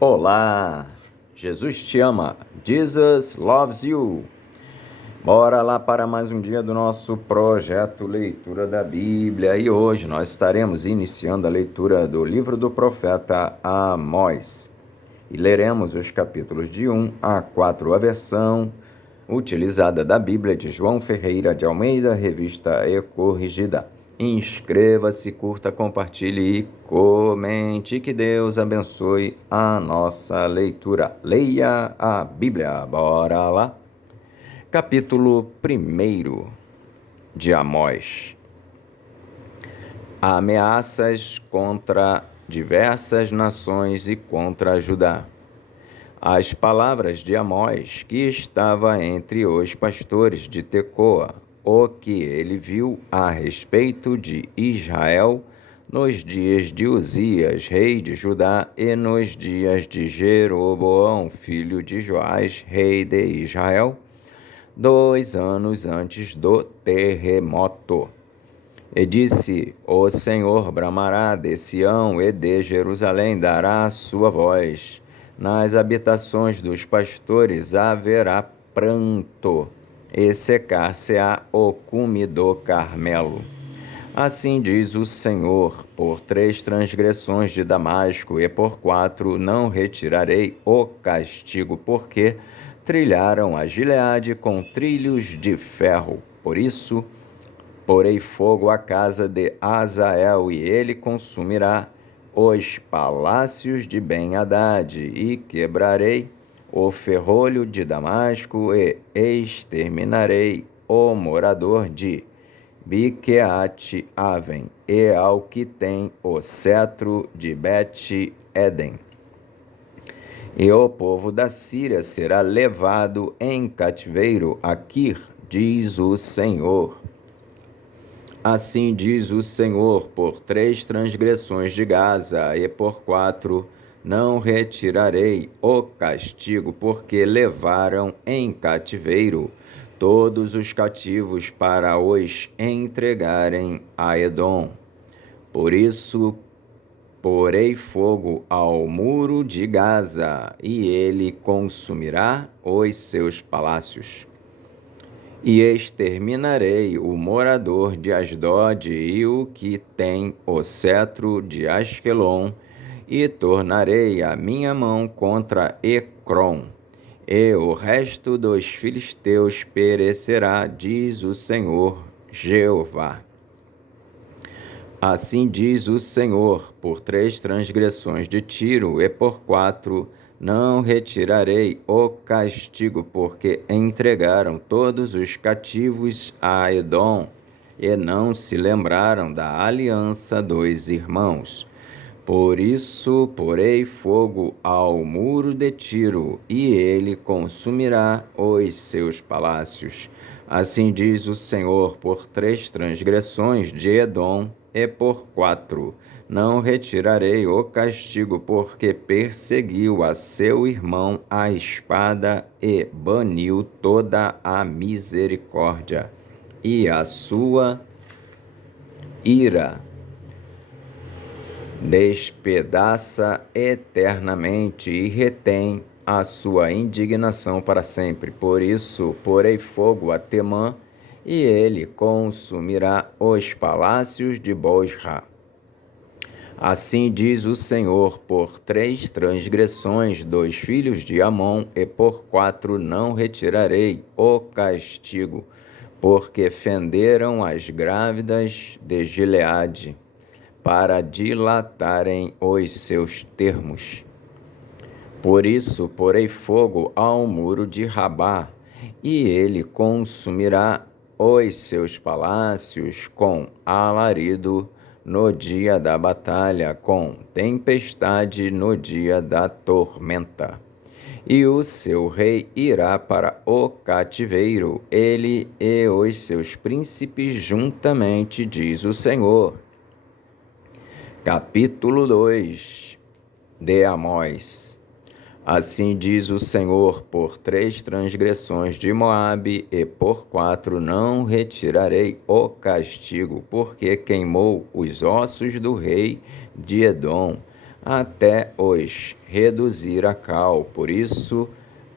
Olá, Jesus te ama, Jesus loves you. Bora lá para mais um dia do nosso projeto Leitura da Bíblia e hoje nós estaremos iniciando a leitura do livro do profeta Amós e leremos os capítulos de 1 a 4, a versão utilizada da Bíblia de João Ferreira de Almeida, revista e corrigida. Inscreva-se, curta, compartilhe e comente. Que Deus abençoe a nossa leitura. Leia a Bíblia. Bora lá. Capítulo 1 de Amós. Ameaças contra diversas nações e contra Judá. As palavras de Amós, que estava entre os pastores de Tecoa, o que ele viu a respeito de Israel nos dias de Uzias, rei de Judá, e nos dias de Jeroboão, filho de Joás, rei de Israel, 2 anos antes do terremoto. E disse: O Senhor bramará de Sião e de Jerusalém dará a sua voz. Nas habitações dos pastores haverá pranto, e secar-se-á o cume do Carmelo. Assim diz o Senhor: por 3 transgressões de Damasco e por 4 não retirarei o castigo, porque trilharam a Gileade com trilhos de ferro. Por isso, porei fogo à casa de Azael, e ele consumirá os palácios de Ben-Hadad, e quebrarei o ferrolho de Damasco, e exterminarei o morador de Biqueate-Aven, e ao que tem o cetro de Bet-Eden. E o povo da Síria será levado em cativeiro a Quir, diz o Senhor. Assim diz o Senhor: por 3 transgressões de Gaza e por 4 não retirarei o castigo, porque levaram em cativeiro todos os cativos para os entregarem a Edom. Por isso, porei fogo ao muro de Gaza, e ele consumirá os seus palácios. E exterminarei o morador de Asdod e o que tem o cetro de Asquelon, e tornarei a minha mão contra Ecrom, e o resto dos filisteus perecerá, diz o Senhor Jeová. Assim diz o Senhor: por 3 transgressões de Tiro e por 4 não retirarei o castigo, porque entregaram todos os cativos a Edom, e não se lembraram da aliança dos irmãos. Por isso porei fogo ao muro de Tiro, e ele consumirá os seus palácios. Assim diz o Senhor: por 3 transgressões de Edom e por 4 não retirarei o castigo, porque perseguiu a seu irmão a espada e baniu toda a misericórdia, e a sua ira despedaça eternamente e retém a sua indignação para sempre. Por isso porei fogo a Temã, e ele consumirá os palácios de Bosra. Assim diz o Senhor: por 3 transgressões dos filhos de Amon e por 4 não retirarei o castigo, porque fenderam as grávidas de Gileade, para dilatarem os seus termos. Por isso porei fogo ao muro de Rabá, e ele consumirá os seus palácios com alarido no dia da batalha, com tempestade no dia da tormenta. E o seu rei irá para o cativeiro, ele e os seus príncipes juntamente, diz o Senhor. Capítulo 2 de Amós. Assim diz o Senhor: por 3 transgressões de Moabe e por 4 não retirarei o castigo, porque queimou os ossos do rei de Edom. até os reduzir a cal. Por isso,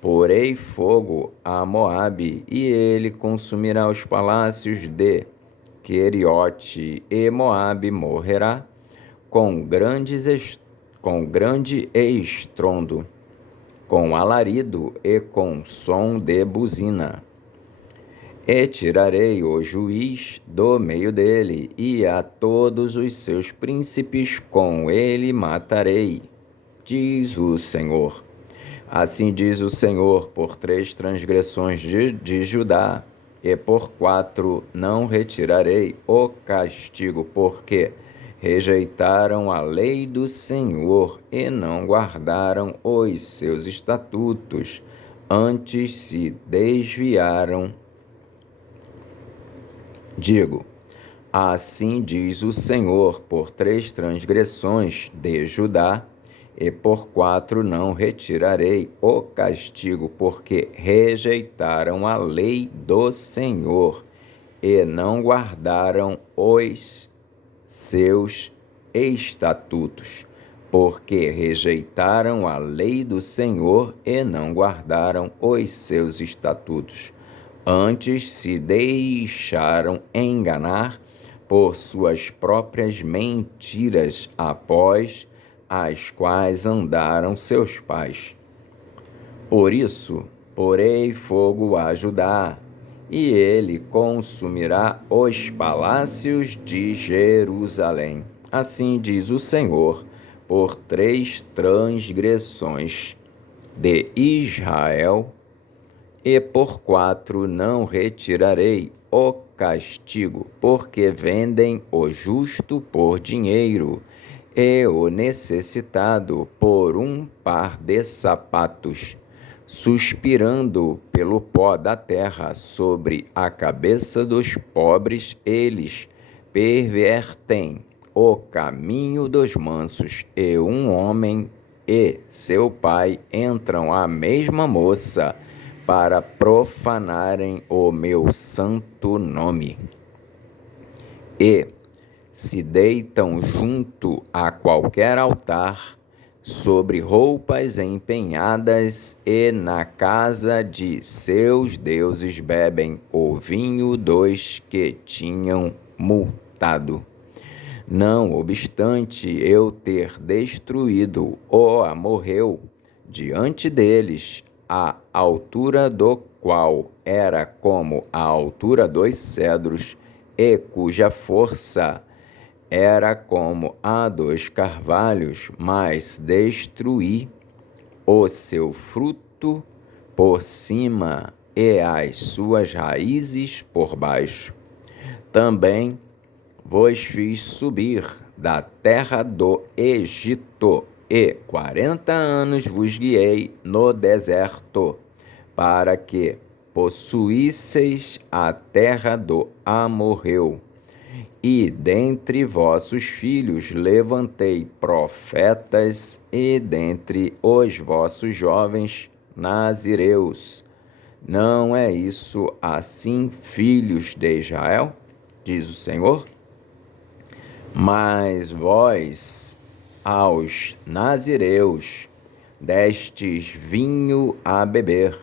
porei fogo a Moabe, e ele consumirá os palácios de Queriote, e Moabe morrerá com grande estrondo, com alarido e com som de buzina. E tirarei o juiz do meio dele, e a todos os seus príncipes com ele matarei, diz o Senhor. Assim diz o Senhor: por 3 transgressões de Judá, e por 4 não retirarei o castigo, porque rejeitaram a lei do Senhor e não guardaram os seus estatutos, antes se desviaram. Digo, assim diz o Senhor: por 3 transgressões de Judá, e por 4 não retirarei o castigo, porque rejeitaram a lei do Senhor e não guardaram os seus estatutos. Porque rejeitaram a lei do Senhor e não guardaram os seus estatutos. Antes se deixaram enganar por suas próprias mentiras, após as quais andaram seus pais. Por isso, porei fogo a Judá, e ele consumirá os palácios de Jerusalém. Assim diz o Senhor: por 3 transgressões de Israel, e por 4 não retirarei o castigo, porque vendem o justo por dinheiro, e o necessitado por um par de sapatos, suspirando pelo pó da terra. Sobre a cabeça dos pobres eles pervertem o caminho dos mansos, e um homem e seu pai entram à mesma moça para profanarem o meu santo nome. E se deitam junto a qualquer altar, sobre roupas empenhadas, e na casa de seus deuses bebem o vinho dos que tinham multado. Não obstante eu ter destruído o amorreu diante deles, a altura do qual era como a altura dos cedros, e cuja força era como a dos carvalhos, mas destruí o seu fruto por cima e as suas raízes por baixo. Também vos fiz subir da terra do Egito, e 40 anos vos guiei no deserto, para que possuísseis a terra do amorreu. E dentre vossos filhos levantei profetas, e dentre os vossos jovens nazireus. Não é isso assim, filhos de Israel? Diz o Senhor. Mas vós, aos nazireus, destes vinho a beber,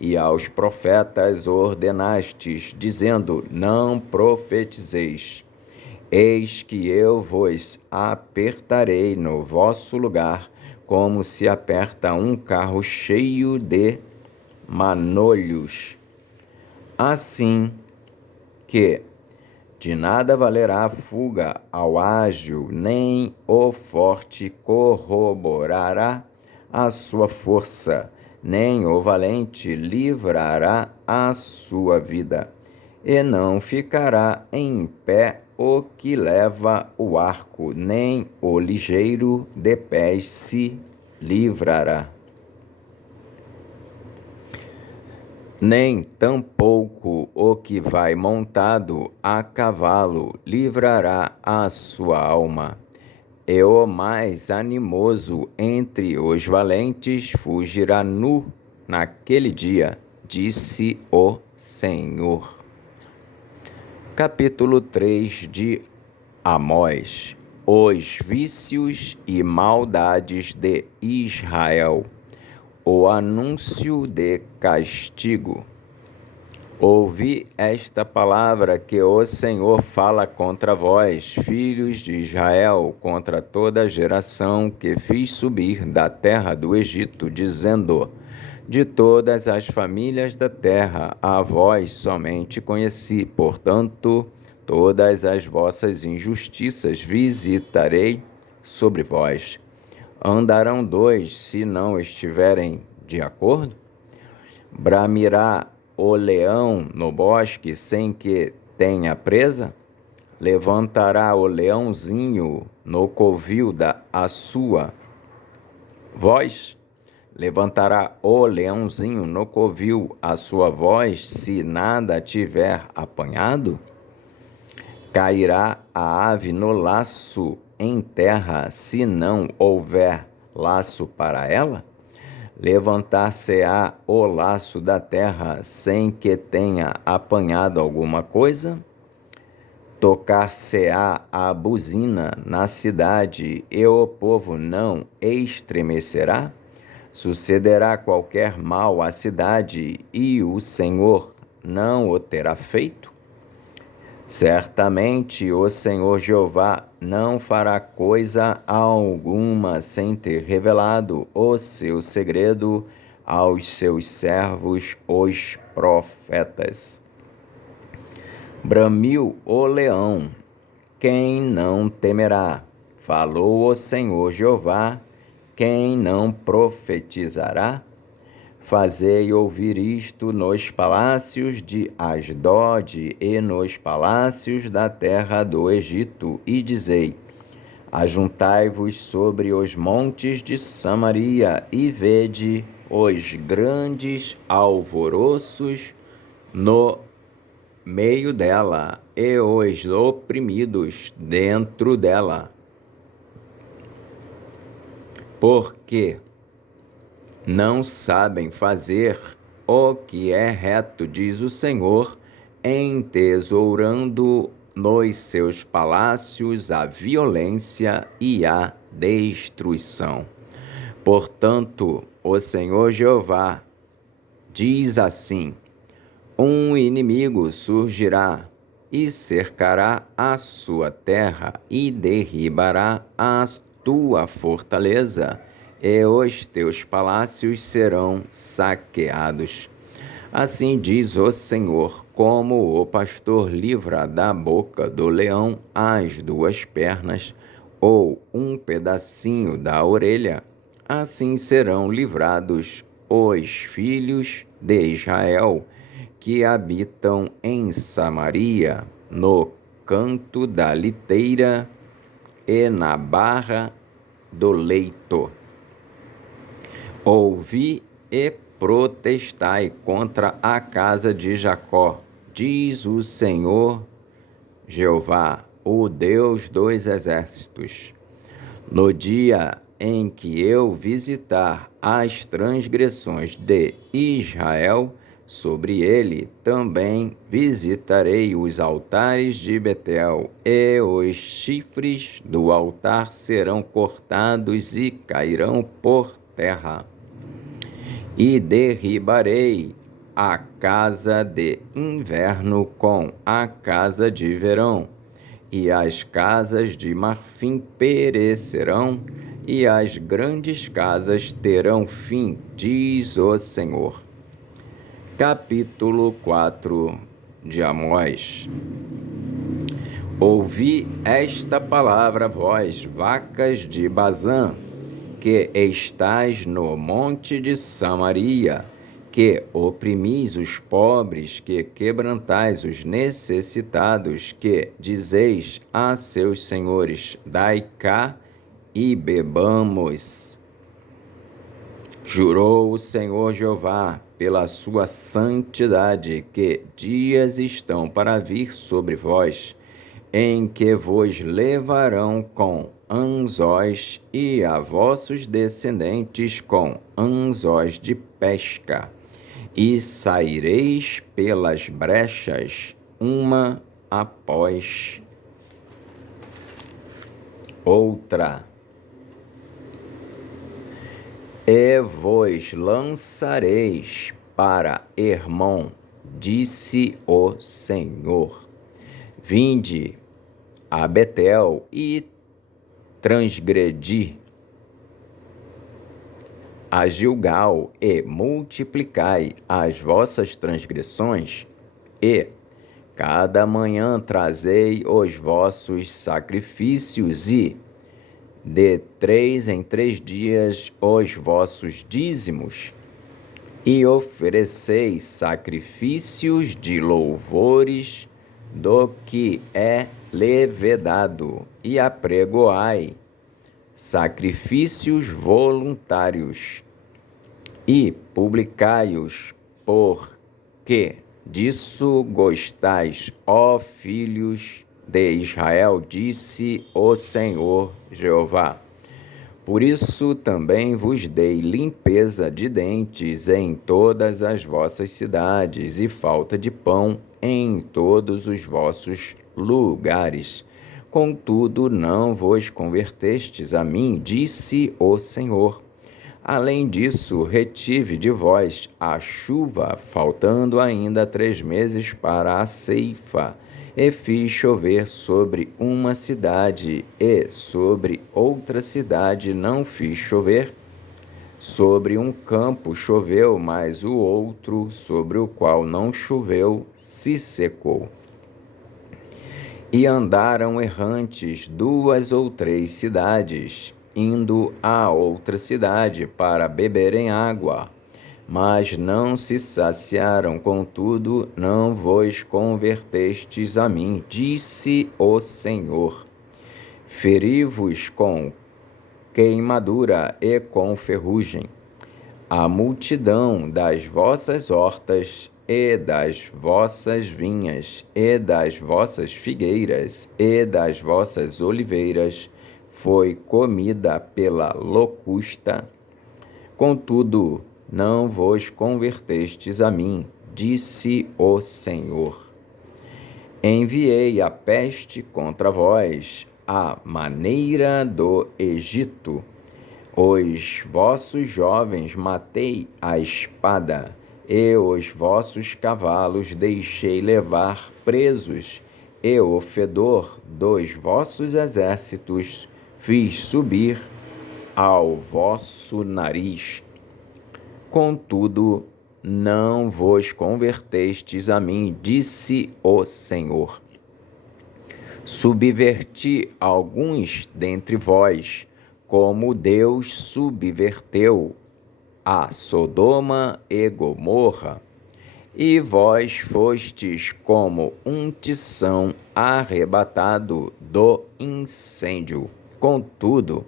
e aos profetas ordenastes, dizendo: não profetizeis. Eis que eu vos apertarei no vosso lugar, como se aperta um carro cheio de manolhos. Assim que de nada valerá a fuga ao ágil, nem o forte corroborará a sua força, nem o valente livrará a sua vida. E não ficará em pé o que leva o arco, nem o ligeiro de pés se livrará. Nem tampouco o que vai montado a cavalo livrará a sua alma. E o mais animoso entre os valentes fugirá nu naquele dia, disse o Senhor. Capítulo 3 de Amós. os vícios e maldades de Israel, o anúncio de castigo. Ouvi esta palavra que o Senhor fala contra vós, filhos de Israel, contra toda a geração que fiz subir da terra do Egito, dizendo: de todas as famílias da terra, a vós somente conheci, portanto, todas as vossas injustiças visitarei sobre vós. Andarão dois se não estiverem de acordo? Bramirá o leão no bosque sem que tenha presa? Levantará o leãozinho no covil a sua voz? Levantará o leãozinho no covil a sua voz, se nada tiver apanhado? Cairá a ave no laço em terra, se não houver laço para ela? Levantar-se-á o laço da terra sem que tenha apanhado alguma coisa? Tocar-se-á a buzina na cidade e o povo não estremecerá? Sucederá qualquer mal à cidade e o Senhor não o terá feito? Certamente o Senhor Jeová não fará coisa alguma sem ter revelado o seu segredo aos seus servos, os profetas. Bramiu o leão, quem não temerá? Falou o Senhor Jeová, quem não profetizará? Fazei ouvir isto nos palácios de Asdod e nos palácios da terra do Egito, e dizei: ajuntai-vos sobre os montes de Samaria, e vede os grandes alvoroços no meio dela, e os oprimidos dentro dela. Porque não sabem fazer o que é reto, diz o Senhor, entesourando nos seus palácios a violência e a destruição. Portanto, o Senhor Jeová diz assim: um inimigo surgirá e cercará a sua terra e derribará a tua fortaleza, e os teus palácios serão saqueados. Assim diz o Senhor: como o pastor livra da boca do leão as duas pernas, ou um pedacinho da orelha, assim serão livrados os filhos de Israel, que habitam em Samaria, no canto da liteira e na barra do leito. Ouvi e protestai contra a casa de Jacó, diz o Senhor Jeová, o Deus dos exércitos. No dia em que eu visitar as transgressões de Israel, sobre ele também visitarei os altares de Betel, e os chifres do altar serão cortados e cairão por terra. E derribarei a casa de inverno com a casa de verão, e as casas de marfim perecerão, e as grandes casas terão fim, diz o Senhor. Capítulo 4 de Amós. Ouvi esta palavra, vós, vacas de Bazã, que estais no monte de Samaria, que oprimis os pobres, que quebrantais os necessitados, que dizeis a seus senhores: dai cá e bebamos. Jurou o Senhor Jeová pela sua santidade, que dias estão para vir sobre vós, em que vos levarão com anzóis e a vossos descendentes com anzóis de pesca, e saireis pelas brechas, uma após outra. E vos lançareis para Hermon, disse o Senhor. Vinde a Betel e transgredi a Gilgal e multiplicai as vossas transgressões, e cada manhã trazei os vossos sacrifícios e de 3 em 3 dias os vossos dízimos, e ofereceis sacrifícios de louvores do que é levedado, e apregoai sacrifícios voluntários, e publicai-os, porque disso gostais, ó filhos de Israel, disse o Senhor Jeová. Por isso também vos dei limpeza de dentes em todas as vossas cidades, e falta de pão em todos os vossos lugares. Contudo, não vos convertestes a mim, disse o Senhor. Além disso, retive de vós a chuva, faltando ainda 3 meses para a ceifa, e fiz chover sobre uma cidade, e sobre outra cidade não fiz chover. Sobre um campo choveu, mas o outro, sobre o qual não choveu, se secou. E andaram errantes 2 ou 3 cidades, indo a outra cidade para beberem água, mas não se saciaram. Contudo, não vos convertestes a mim, disse o Senhor. Feri-vos com queimadura e com ferrugem. A multidão das vossas hortas e das vossas vinhas, e das vossas figueiras, e das vossas oliveiras, foi comida pela locusta. Contudo, não vos convertestes a mim, disse o Senhor. Enviei a peste contra vós, à maneira do Egito. Os vossos jovens matei à espada, e os vossos cavalos deixei levar presos, e o fedor dos vossos exércitos fiz subir ao vosso nariz. Contudo, não vos convertestes a mim, disse o Senhor. Subverti alguns dentre vós, como Deus subverteu a Sodoma e Gomorra, e vós fostes como um tição arrebatado do incêndio. Contudo,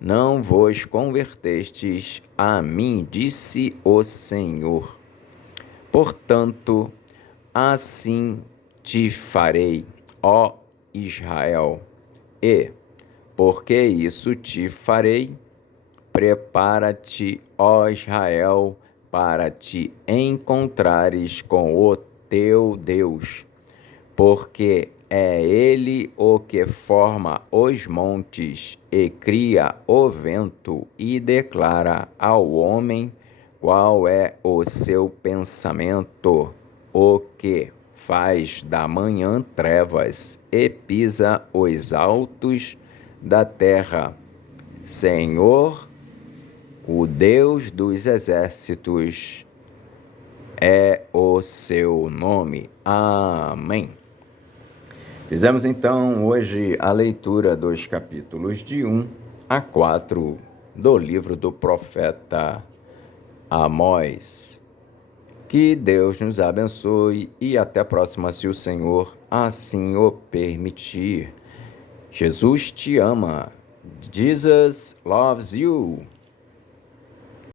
não vos convertestes a mim, disse o Senhor. Portanto, assim te farei, ó Israel, e, porque isso te farei, prepara-te, ó Israel, para te encontrares com o teu Deus, porque é Ele o que forma os montes e cria o vento e declara ao homem qual é o seu pensamento, o que faz da manhã trevas e pisa os altos da terra. Senhor, o Deus dos exércitos, é o seu nome. Amém. Fizemos então hoje a leitura dos capítulos de 1 a 4 do livro do profeta Amós. Que Deus nos abençoe e até a próxima, se o Senhor assim o permitir. Jesus te ama. Jesus loves you.